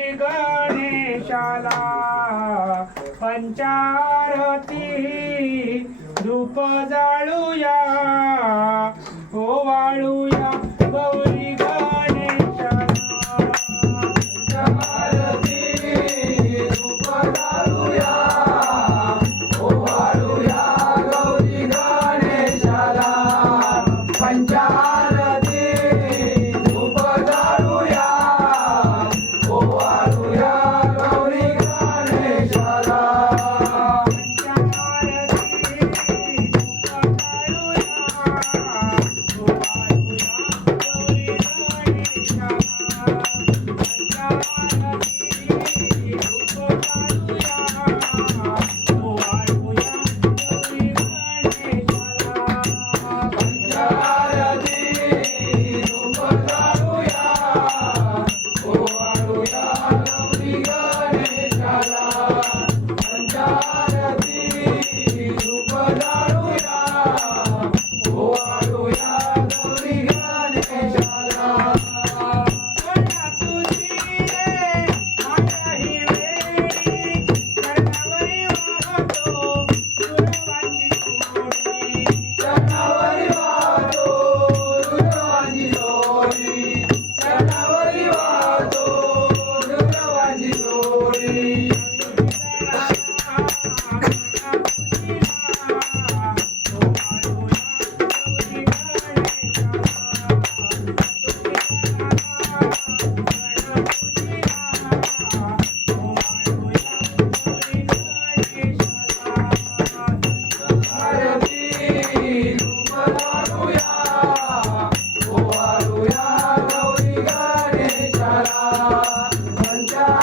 गणेशाला. पंचारती धूप जाळूया. God.